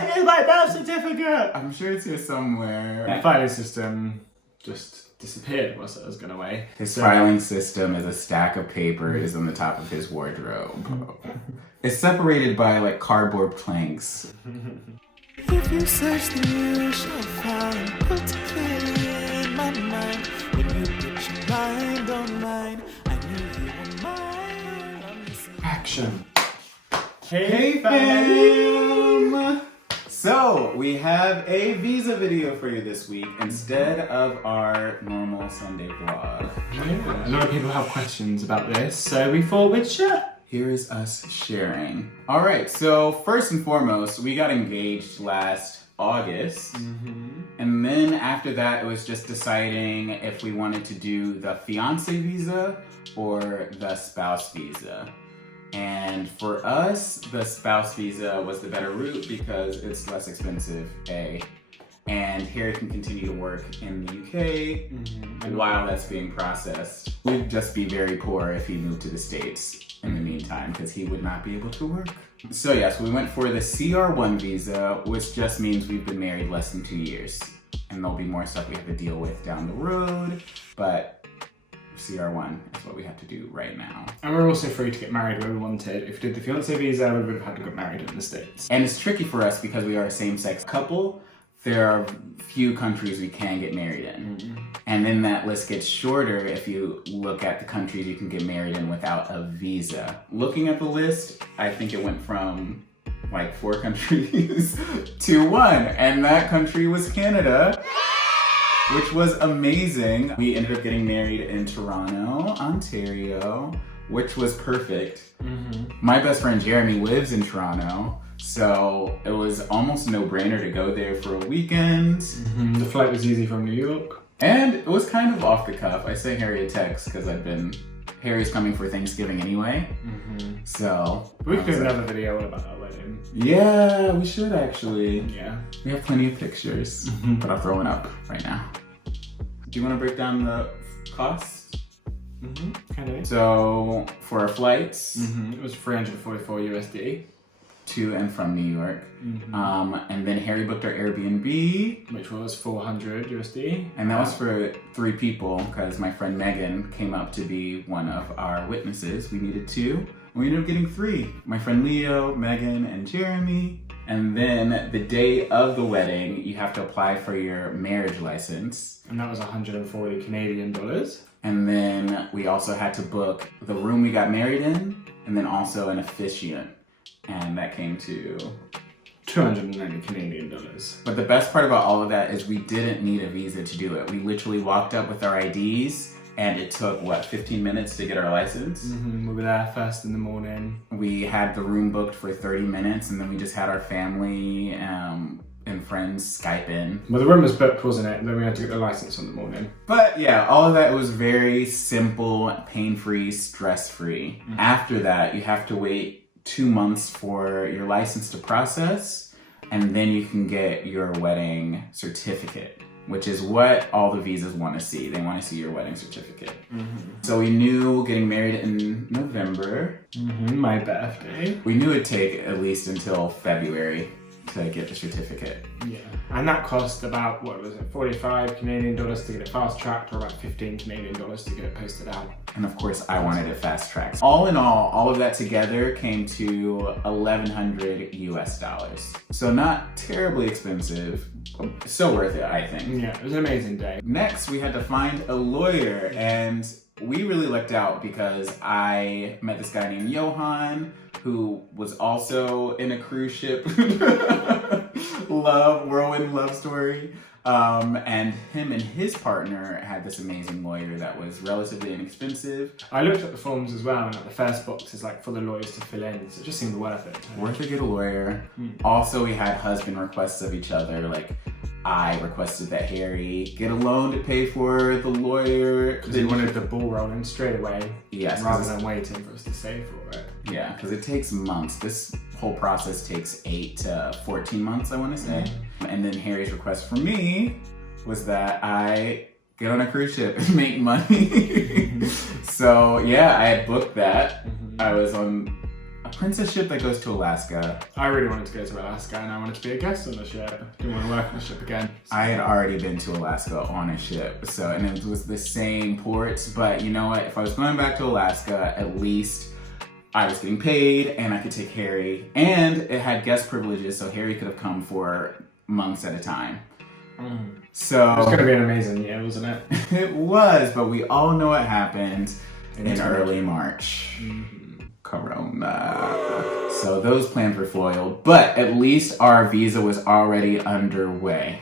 Here's my birth certificate! I'm sure it's here somewhere. The filing system just disappeared whilst it was going away. His filing system is a stack of papers on the top of his wardrobe. It's separated by like cardboard planks. If you search, then you shall find. Put clearly in my mind. When you put your mind on mine, I knew you were mine. Action. Hey fam! So, we have a visa video for you this week instead of our normal Sunday vlog. Yeah, a lot of people have questions about this, so we thought we'd share. Here is us sharing. All right, so first and foremost, we got engaged last August. And then after that, it was just deciding if we wanted to do the fiance visa or the spouse visa. And for us, the spouse visa was the better route because it's less expensive, A. And Harry can continue to work in the UK while that's being processed. We'd just be very poor if he moved to the States in the meantime because he would not be able to work. So yes, we went for the CR1 visa, which just means we've been married less than 2 years. And there'll be more stuff we have to deal with down the road, but CR1 is what we have to do right now. And we're also free to get married where we wanted. If we did the fiance visa, we would have had to get married in the States. And it's tricky for us because we are a same-sex couple. There are few countries we can get married in. And then that list gets shorter if you look at the countries you can get married in without a visa. Looking at the list, I think it went from like 4 countries to 1, and that country was Canada, which was amazing. We ended up getting married in Toronto, Ontario, which was perfect. My best friend Jeremy lives in Toronto, so it was almost a no-brainer to go there for a weekend. The flight was easy from New York. And it was kind of off the cuff. I sent Harry a text because Harry's coming for Thanksgiving anyway. So We could do another video all about our wedding. yeah, we should actually. Yeah. We have plenty of pictures, but I'll throw one up right now. Do you want to break down the costs? Kind of. So for our flights It was 344 USD. to and from New York, and then Harry booked our Airbnb, Which was 400 USD. and that was for 3 people because my friend Megan came up to be one of our witnesses. We needed 2. We ended up getting 3. My friend Leo, Megan, and Jeremy. And then the day of the wedding, you have to apply for your marriage license. And that was 140 Canadian dollars. And then we also had to book the room we got married in, and then also an officiant. And that came to 290 Canadian dollars. But the best part about all of that is we didn't need a visa to do it. We literally walked up with our IDs, and it took, 15 minutes to get our license? We were there first in the morning. We had the room booked for 30 minutes, and then we just had our family and friends Skype in. Well, the room was booked, wasn't it? And then we had to get the license on the morning. But yeah, all of that was very simple, pain-free, stress-free. After that, you have to wait 2 months for your license to process, and then you can get your wedding certificate, which is what all the visas want to see. They want to see your wedding certificate. So we knew getting married in November. My birthday. We knew it'd take at least until February to get the certificate. Yeah. And that cost about, 45 Canadian dollars to get it fast tracked, or about 15 Canadian dollars to get it posted out. And of course, I wanted it fast tracked. All in all of that together came to 1,100 US dollars. So not terribly expensive, so worth it, I think. Yeah, it was an amazing day. Next, we had to find a lawyer, and we really lucked out because I met this guy named Johan, who was also in a cruise ship whirlwind love story. And him and his partner had this amazing lawyer that was relatively inexpensive. I looked at the forms as well, and the first box is for the lawyers to fill in, so it just seemed worth it. Worth to get a lawyer. Also, we had husband requests of each other. I requested that Harry get a loan to pay for the lawyer. Because he wanted the ball rolling straight away. Yes. Rather than waiting for us to save for it. Yeah, because it takes months. This whole process takes 8 to 14 months, I want to say. And then Harry's request for me was that I get on a cruise ship and make money. So yeah, I had booked that. I was on a princess ship that goes to Alaska. I really wanted to go to Alaska and I wanted to be a guest on the ship. Didn't want to work on the ship again. I had already been to Alaska on a ship, so, and it was the same ports, but you know what? If I was going back to Alaska, at least I was getting paid and I could take Harry, and it had guest privileges, so Harry could have come for months at a time. So it was going to be an amazing year, wasn't it? It was, but we all know what happened in early March. Corona. So those plans were foiled, but at least our visa was already underway.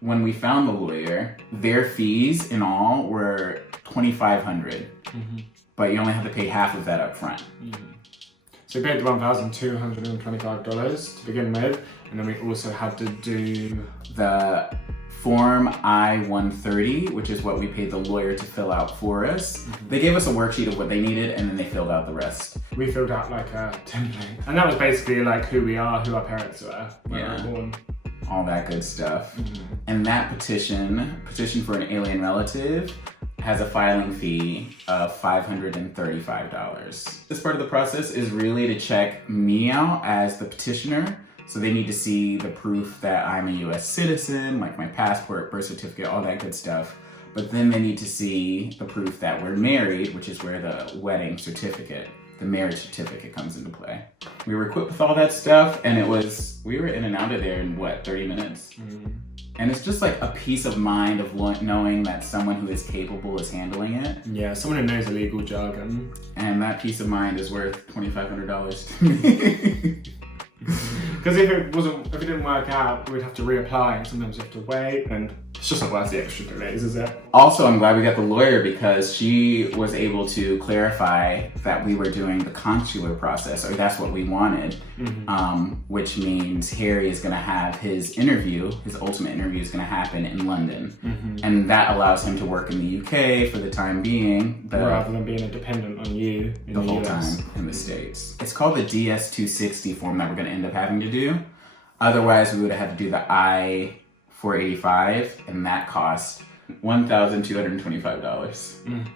When we found the lawyer, their fees in all were $2,500, but you only have to pay half of that up front. So we paid $1,225 to begin with, and then we also had to do the Form I-130, which is what we paid the lawyer to fill out for us. They gave us a worksheet of what they needed, and then they filled out the rest. We filled out like a template. And that was basically like who we are, who our parents were when we were born. All that good stuff. And that petition for an alien relative, has a filing fee of $535. This part of the process is really to check me out as the petitioner. So they need to see the proof that I'm a US citizen, like my passport, birth certificate, all that good stuff. But then they need to see the proof that we're married, which is where the wedding certificate, the marriage certificate comes into play. We were equipped with all that stuff, and we were in and out of there in what, 30 minutes? And it's just like a peace of mind of knowing that someone who is capable is handling it. Yeah, someone who knows the legal jargon. And that peace of mind is worth $2,500 to me. Because if it didn't work out, we'd have to reapply, and sometimes you have to wait, and it's just not worth the extra delays, is it? Also, I'm glad we got the lawyer because she was able to clarify that we were doing the consular process, or that's what we wanted, which means Harry is going to have his ultimate interview is going to happen in London. And that allows him to work in the UK for the time being. Rather than being a dependent on you in the the whole US. time in the States. It's called the DS-260 form that we're going to end up having to do. Otherwise, we would have had to do the I-485, and that cost $1,225,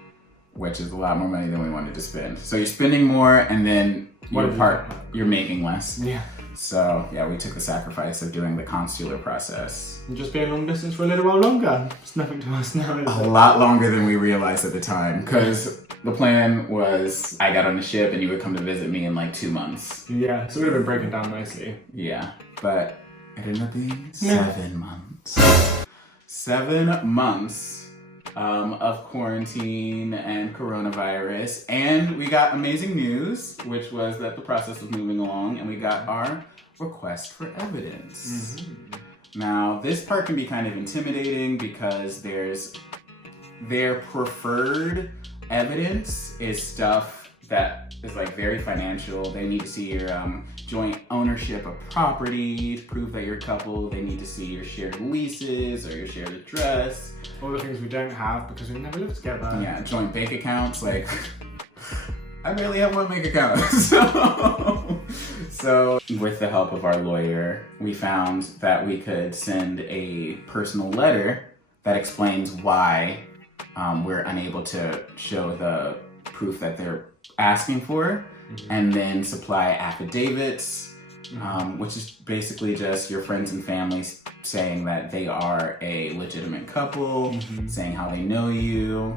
which is a lot more money than we wanted to spend. So you're spending more, and then you're making less. Yeah. So yeah, we took the sacrifice of doing the consular process. And just being long distance for a little while longer. It's nothing to us now, is A it? lot longer than we realized at the time, because the plan was I got on the ship and you would come to visit me in like 2 months. Yeah, so it would have been breaking down nicely. Yeah, but it ended up being 7 months. 7 months of quarantine and coronavirus, and we got amazing news, which was that the process was moving along, and we got our request for evidence. Now, this part can be kind of intimidating because their preferred evidence is stuff that is like very financial. They need to see your joint ownership of property to prove that you're a couple. They need to see your shared leases or your shared address. All the things we don't have because we've never lived together. Yeah, joint bank accounts. Like, I barely have one bank account. So with the help of our lawyer, we found that we could send a personal letter that explains why we're unable to show the proof that they're asking for, and then supply affidavits, which is basically just your friends and families saying that they are a legitimate couple, saying how they know you.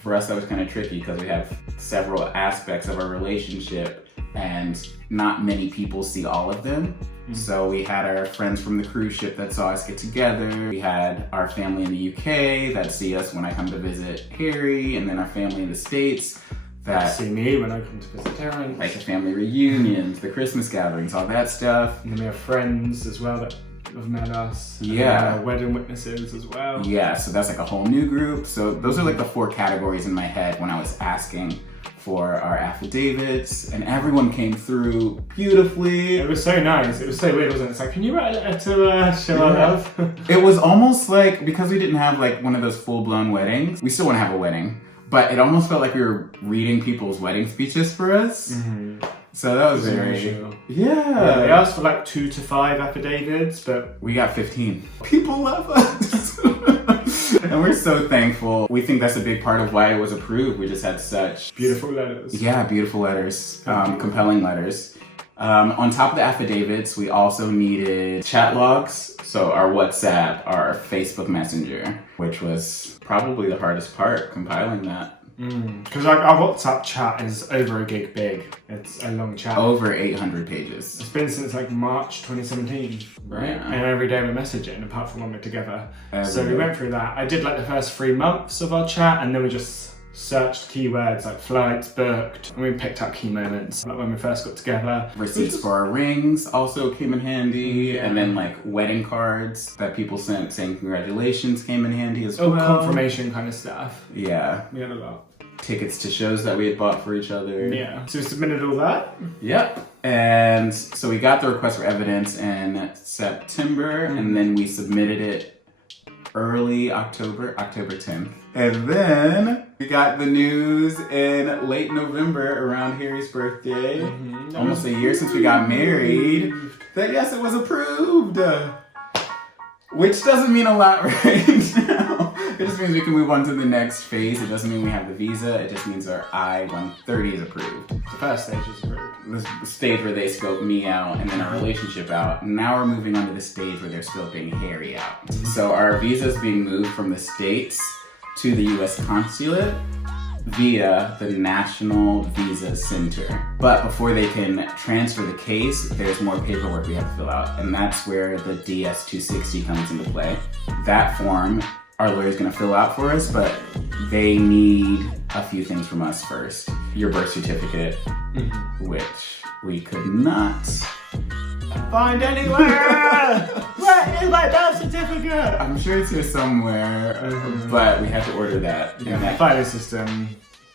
For us, that was kind of tricky because we have several aspects of our relationship and not many people see all of them. So we had our friends from the cruise ship that saw us get together. We had our family in the UK that see us when I come to visit Harry, and then our family in the States that see me when I come to visit Terrance. like the family reunions, the Christmas gatherings, all that stuff. And then we have friends as well that have met us. Yeah. And wedding witnesses as well. Yeah, so that's like a whole new group. So those are like the 4 categories in my head when I was asking for our affidavits, and everyone came through beautifully. It was so nice. It was so weird, wasn't it? It's like, can you write a letter to show our love? It was almost like, because we didn't have like one of those full-blown weddings, we still want to have a wedding, but it almost felt like we were reading people's wedding speeches for us. So that was very... Yeah. They asked for like 2 to 5 affidavits, but... We got 15. People love us. And we're so thankful. We think that's a big part of why it was approved. We just had such beautiful letters. Yeah, beautiful letters, compelling letters. On top of the affidavits, we also needed chat logs. So our WhatsApp, our Facebook Messenger, which was probably the hardest part, compiling that. Because our WhatsApp chat is over a gig big. It's a long chat. Over 800 pages. It's been since like March 2017, right? Yeah. And every day we're messaging, apart from when we're together. So we day. went through that. I did like the first 3 months of our chat, and then we just searched keywords like flights booked, and we picked up key moments like when we first got together. Receipts for our rings also came in handy, and then like wedding cards that people sent saying congratulations came in handy as well. Confirmation kind of stuff. Yeah. We had a lot. Tickets to shows that we had bought for each other. Yeah. So we submitted all that. Yep. And so we got the request for evidence in September, and then we submitted it early October 10th. And then we got the news in late November around Harry's birthday, almost a year since we got married, that yes, it was approved. Which doesn't mean a lot right now. It just means we can move on to the next phase. It doesn't mean we have the visa. It just means our I-130 is approved. The first stage is approved. The stage where they scope me out and then our relationship out. Now we're moving on to the stage where they're scoping Harry out. So our visa is being moved from the States to the U.S. consulate via the National Visa Center. But before they can transfer the case, there's more paperwork we have to fill out, and that's where the DS-260 comes into play. That form, our lawyer's gonna fill out for us, but they need a few things from us first. Your birth certificate, which we could not find anywhere! Where is my birth certificate? I'm sure it's here somewhere, but we had to order that. Yeah, the filing system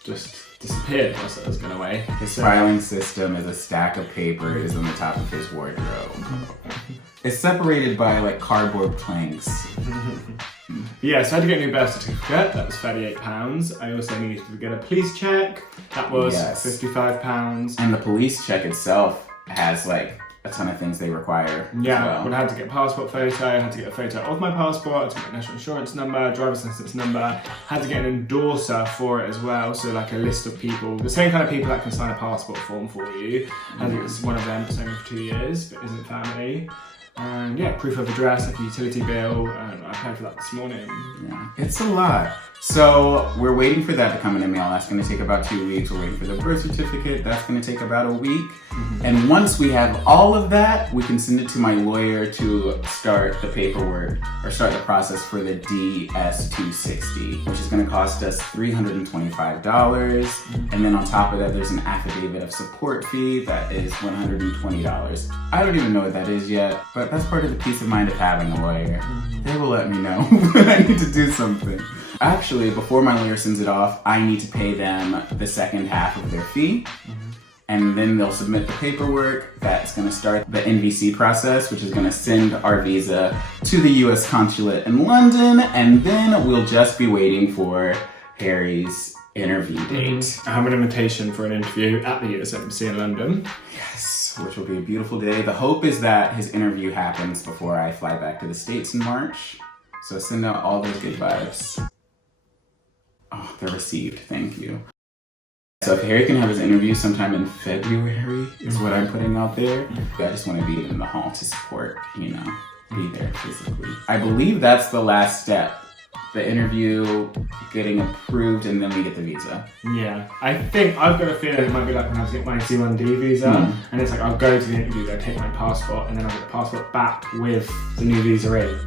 just disappeared whilst it was going away. His filing system is a stack of papers on the top of his wardrobe. It's separated by like cardboard planks. Yeah, so I had to get a new birth certificate. That was £38. I also needed to get a police check. That was £55. And the police check itself has like a ton of things they require. Yeah, but I had to get a passport photo, I had to get a photo of my passport, I had to get my national insurance number, driver's license number, I had to get an endorser for it as well, so like a list of people, the same kind of people that can sign a passport form for you. I think it's one of them that's only for 2 years, but isn't family. And yeah, proof of address, like a utility bill, and I applied for that this morning. Yeah, it's a lot. So we're waiting for that to come in the mail. That's going to take about 2 weeks. We're waiting for the birth certificate. That's going to take about a week. And once we have all of that, we can send it to my lawyer to start the paperwork or start the process for the DS-260, which is going to cost us $325. And then on top of that, there's an affidavit of support fee that is $120. I don't even know what that is yet, but that's part of the peace of mind of having a lawyer. They will let me know when I need to do something. Actually, before my lawyer sends it off, I need to pay them the second half of their fee. And then they'll submit the paperwork. That's going to start the NVC process, which is going to send our visa to the US consulate in London. And then we'll just be waiting for Harry's interview date. I have an invitation for an interview at the US Embassy in London. Yes, which will be a beautiful day. The hope is that his interview happens before I fly back to the States in March. So send out all those good vibes. Oh, they're received. Thank you. So if Harry can have his interview sometime in February is what I'm putting out there. I just want to be in the hall to support, be there physically. I believe that's the last step. The interview, getting approved, and then we get the visa. Yeah, I think I've got a feeling it might be like when I was getting my C1D visa, and it's like I'll go to the interview, I take my passport, and then I'll get the passport back with the new visa in.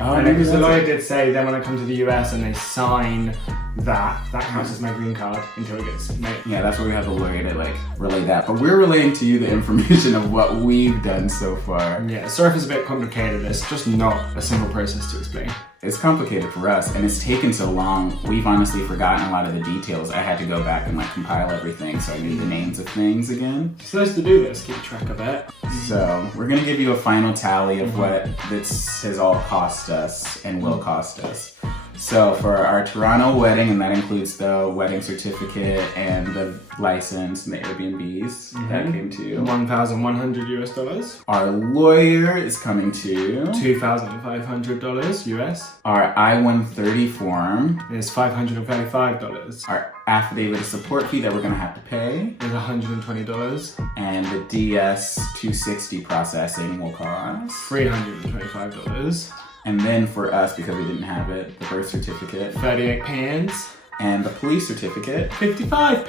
Oh, and because the lawyer did say then when I come to the US and they sign that counts as my green card until it gets made. Yeah, that's why we have the lawyer to like relay that. But we're relaying to you the information of what we've done so far. Yeah, sorry if it's a bit complicated, it's just not a simple process to explain. It's complicated for us, and it's taken so long. We've honestly forgotten a lot of the details. I had to go back and like compile everything so I knew the names of things again. It's nice to do this, keep track of it. So we're gonna give you a final tally of what this has all cost us and will cost us. So for our Toronto wedding, and that includes the wedding certificate and the license and the Airbnbs, that came to $1,100 US. Our lawyer is coming to $2,500 US. Our I-130 form Is $535. our affidavit of support fee that we're gonna have to pay, Is $120. and the DS-260 processing will cost. $325. And then for us, because we didn't have it, the birth certificate £38. and the police certificate. £55.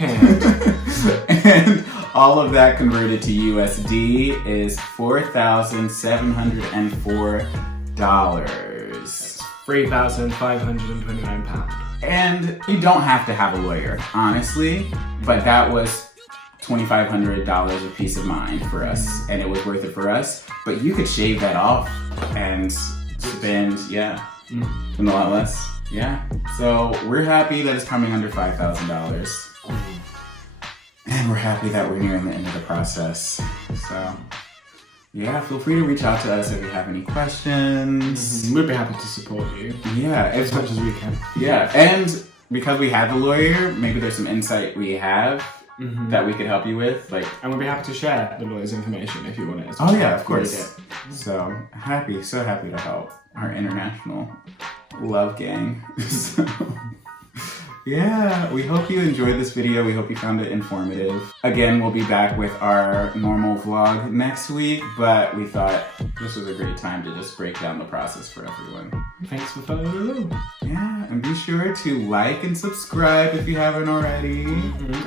And all of that converted to USD is $4,704. £3,529. And you don't have to have a lawyer, honestly, but that was $2,500 of peace of mind for us, and it was worth it for us. But you could shave that off and spend, spend a lot less. Yeah. So we're happy that it's coming under $5,000. And we're happy that we're nearing the end of the process. So yeah, feel free to reach out to us if you have any questions. We'd be happy to support you Yeah, as much as we can. yeah, and because we have the lawyer, maybe there's some insight we have that we could help you with. Like, And we'll be happy to share the lawyer's information if you want it as well. oh yeah, of Read course. it. So happy to help our international love gang. So, yeah, we hope you enjoyed this video. We hope you found it informative. Again, we'll be back with our normal vlog next week, but we thought this was a great time to just break down the process for everyone. Thanks for following along. Yeah, and be sure to like and subscribe if you haven't already.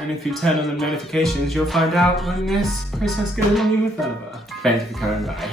And if you turn on the notifications, you'll find out when this process goes along even further. Thank you for coming by.